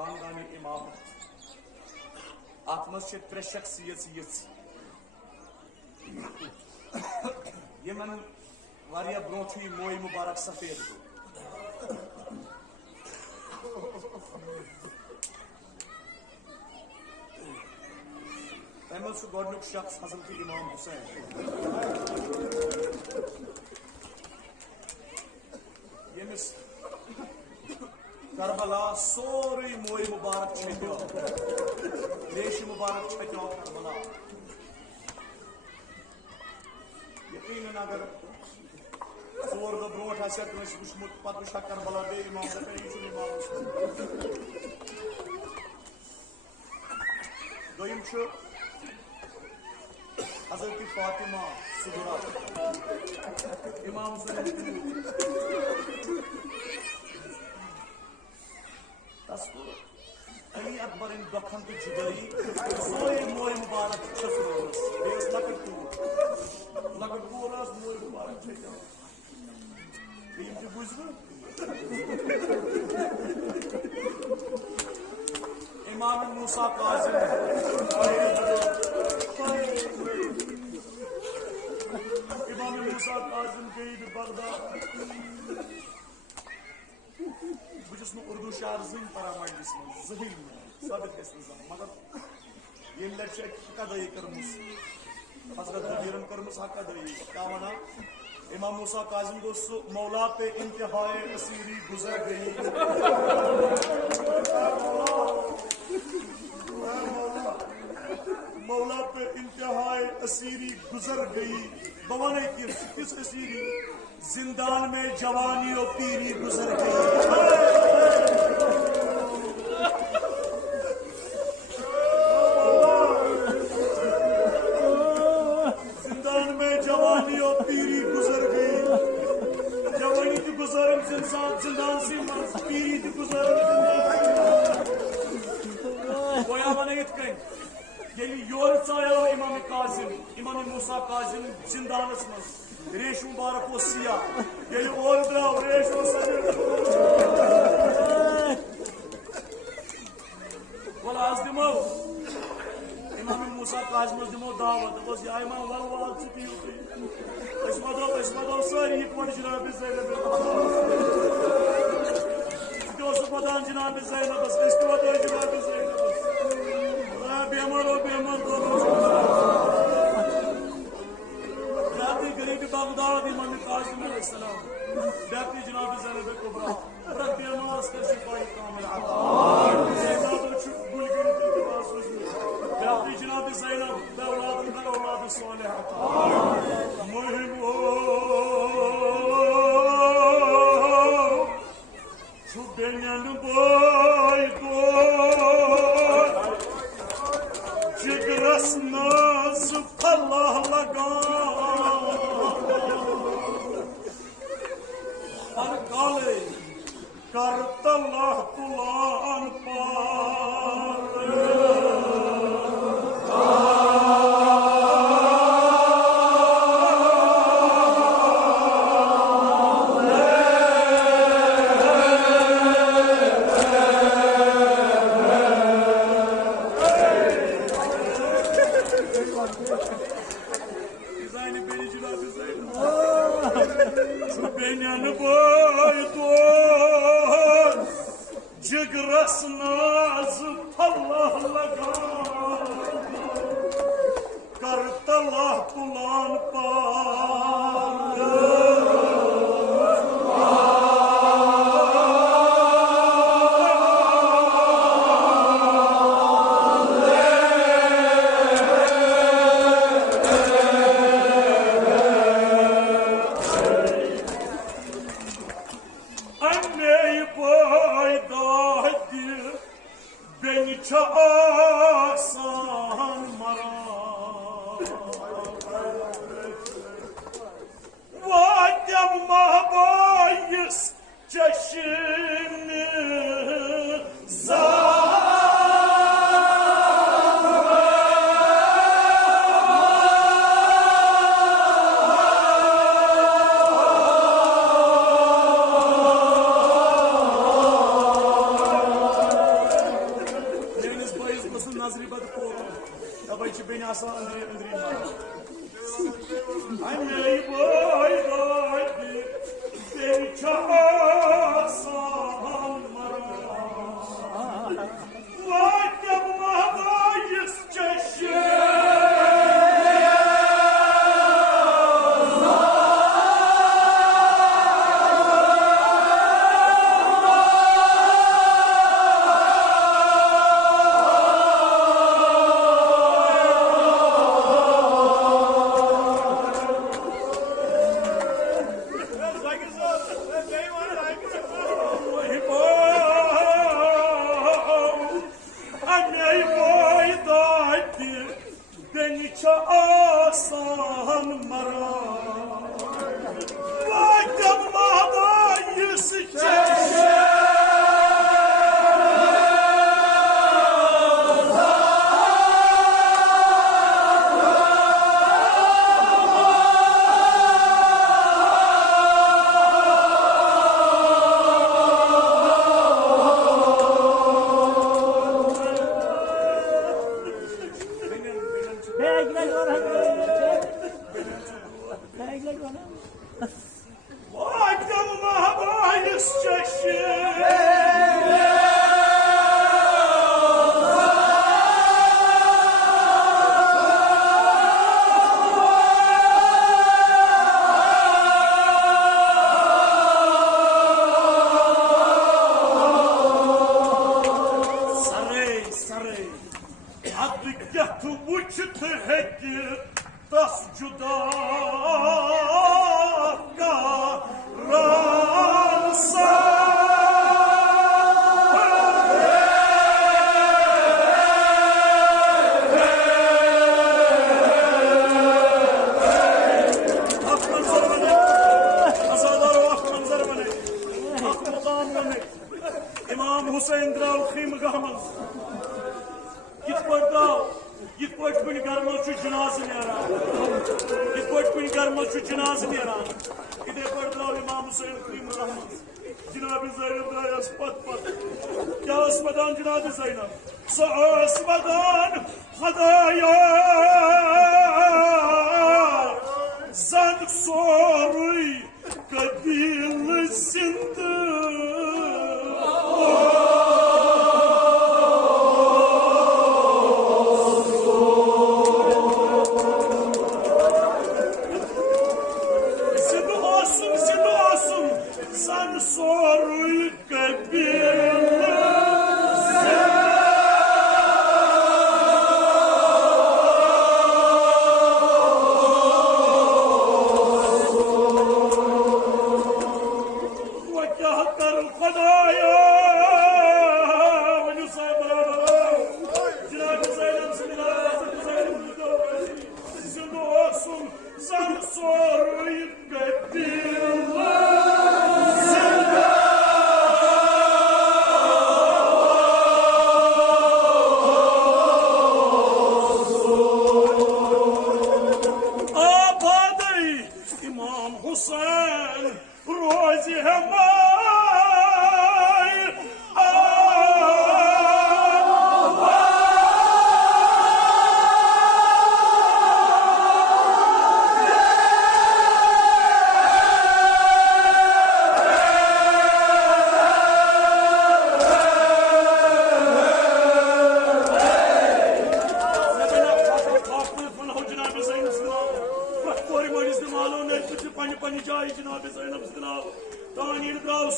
खानदानी इमाम आत्मस से त्रे शख्सियत यमन वारिया ब्रोथी मोई मुबारक सफेद तमल सु गोडनुक शख्स हजरत इमाम हुसैन यमिस करबला सोरी मोई मुबारक छेत्यो रेश मुबारक छेत्यो करबला यकीनन अगर जोर दो ब्रोट आसे कस वुचमुत पत वुच करबला बे इमाम दपे यु इमाम दोयम छु हजरत फातिमा सुगरा इमाम हुसैन तस्को अली अकबर इन दखन तो जुदाई सोए मोय मुबारक छसरोस बेस लकट पूरस मोय मुबारक छेजा इम जे बुझबो इमाम मूसा काजिम इमाम मूसा काजिम गई बगदाद बुझस नु उर्दू शार जिन परा मजलिस में जहिल साबित है मगर ये लक्ष्य कदई करमुस हजरत नबीरन करमुस कदई क्या वना इमाम मूसा काजिम को मौला पे इंतहाए असीरी गुजर गई मौला पे इंतहाए असीरी गुजर गई बवाने की किस असीरी जिंदान में जवानी और पीरी गुजर गई जिंदान में जवानी और पीरी गुजर गई जवानी तो गुजर जिंदान से पीरी तो गुजर गोया बने कहीं योर चायो इमाम काजिम इमाम मूसा काजिम जिंदानस मज रेश मुबारक वो सिया ये ओल द्राव रेश वो वला आज दिमो इमाम मूसा काजिम दिमो दावत बस या इमाम वाल चुकी होती इसमदो सारी हिकमत जनाब ज़ैनब जो सुपदान जनाब ज़ैनब बस इसको तो जनाब ज़ैनब बेमर राती गरीब बगदाद इमाम कासिम अलैहिस्सलाम दाती जनाब ज़ैनब कुबरा रब्बी अमास के सिपाही कामिल अता ज़ैनब गुल गरी के पास दाती जनाब ज़ैनब औलाद का औलाद सालेह अता मुहिम हो छुबेन बोय को जिगरसनाज फल्लाह लगा हर काले करतल्लाह तुलान पार जिगरसनाज फल्लाह लगा करतल्लाह तुलान पार beni asa andri anne boy doydi beni çağırsan mara vaktim mahvayız çeşit Imam Hussain draw khim gahman git koç kuni garmal chu janazı yara git koç kuni garmal chu janazı yara ide draw Imam Hussain khim gahman Cenab-ı Zeynep'da yaspat ya asmadan Cenab-ı Zeynep asmadan hadaya zan soruy kabil sindir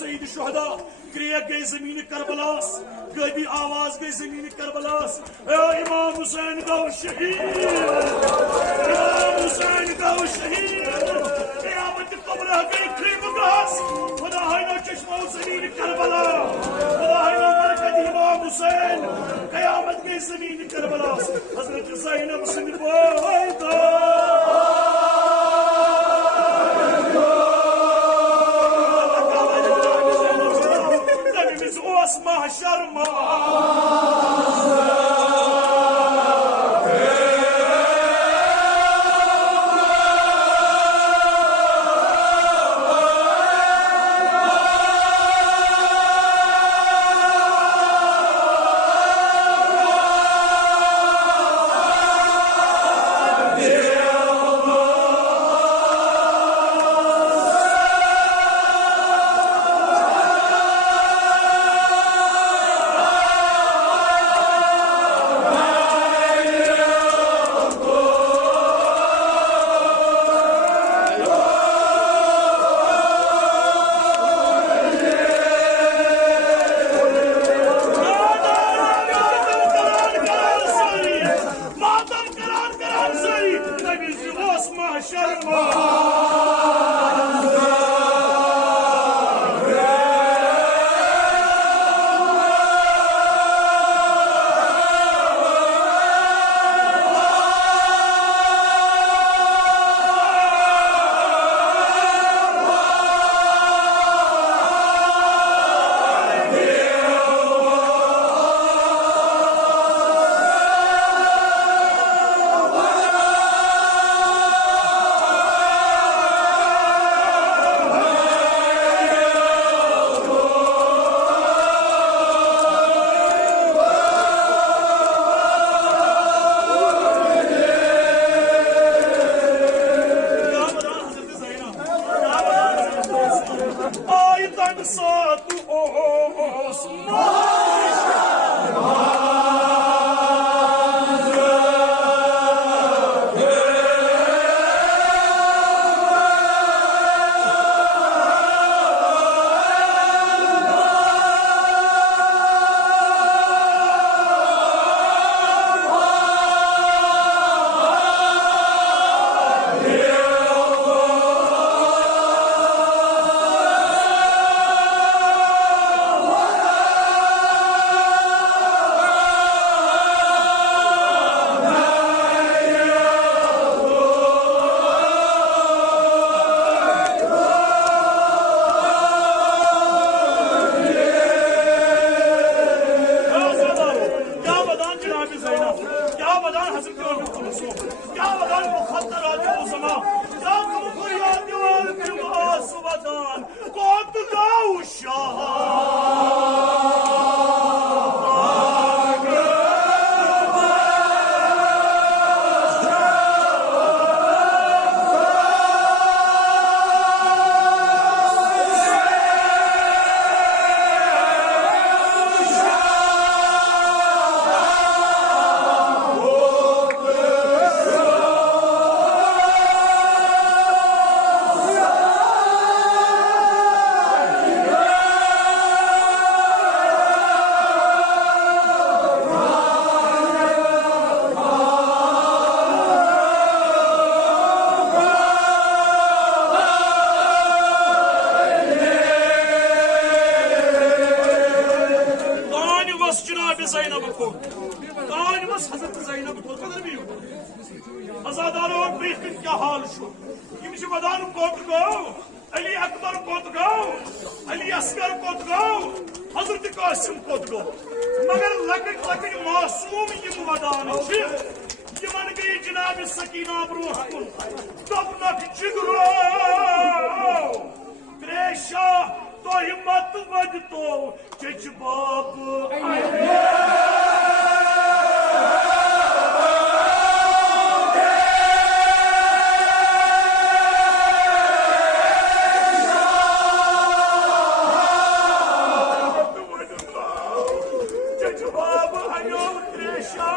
Syed Shuhada kriya gay zameen Karbala gadi आवाज gay zameen Karbala Imam Hussain ka shaheed Imam Hussain ka shaheed qiyamat qabla gay khim gas khuda hai na chashma zameen Karbala khuda hai na barakat Imam Hussain qiyamat gay zameen Karbala Hazrat Zainab singh boyda اسمع Sharma Zaynab को कान मस हजरत Zaynab को कदर भी आजादारो brief क्या हाल show यमिश वदान कोत गो अली अकबर कोत गो अली असगर कोत गो हजरत कासिम कोत गो मगर लकड़ मासूम यम वदान छ यमन गई जनाब सकीना ब्रोह कुन तबनक जिगरो त्रेशा तो हिम्मत वज तो जज्बाब जज्बाब आयो त्रेशा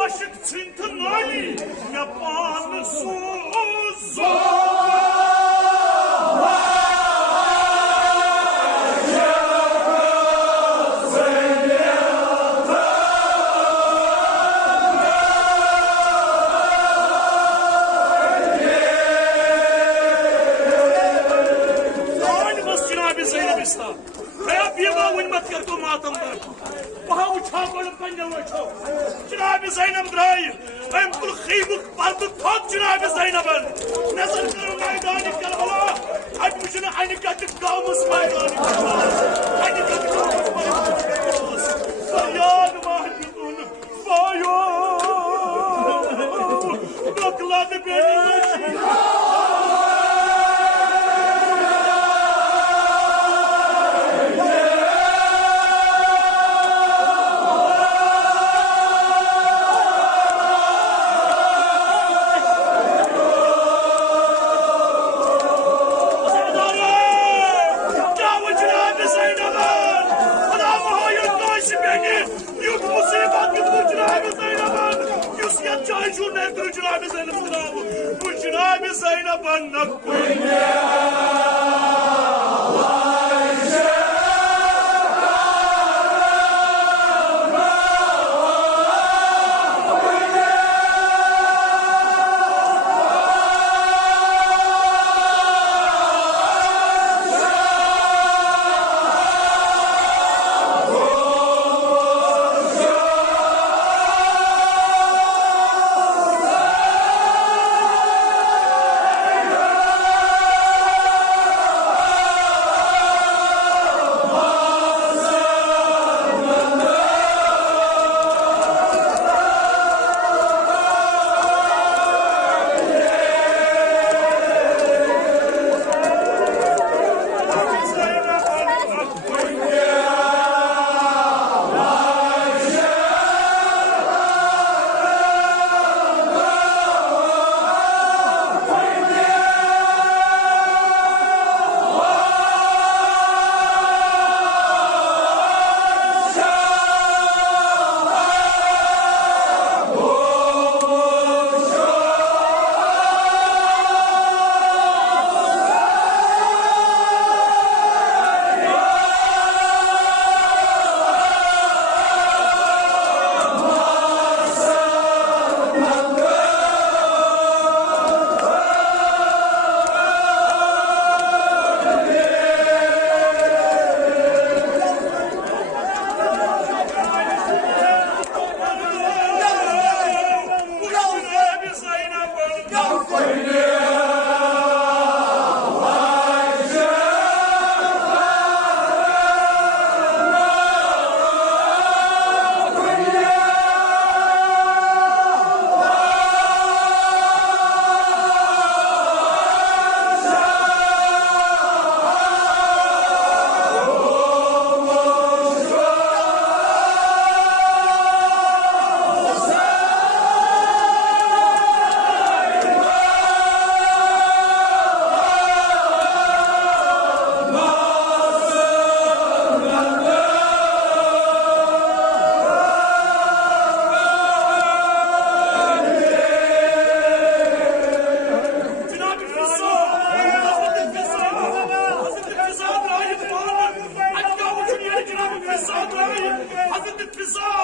मशक छिंत नाली न पान सूजो जनाब Zaynab द्राय हम कुल खीबुक पर्द थोक जनाब Zaynab नजर करो मैदान करबला अब मुझे आने का गाउस मैदान आने का गाउस फरियाद वाहिदुन वायो बकला दे बेटी Zaynab Hazreti Fiza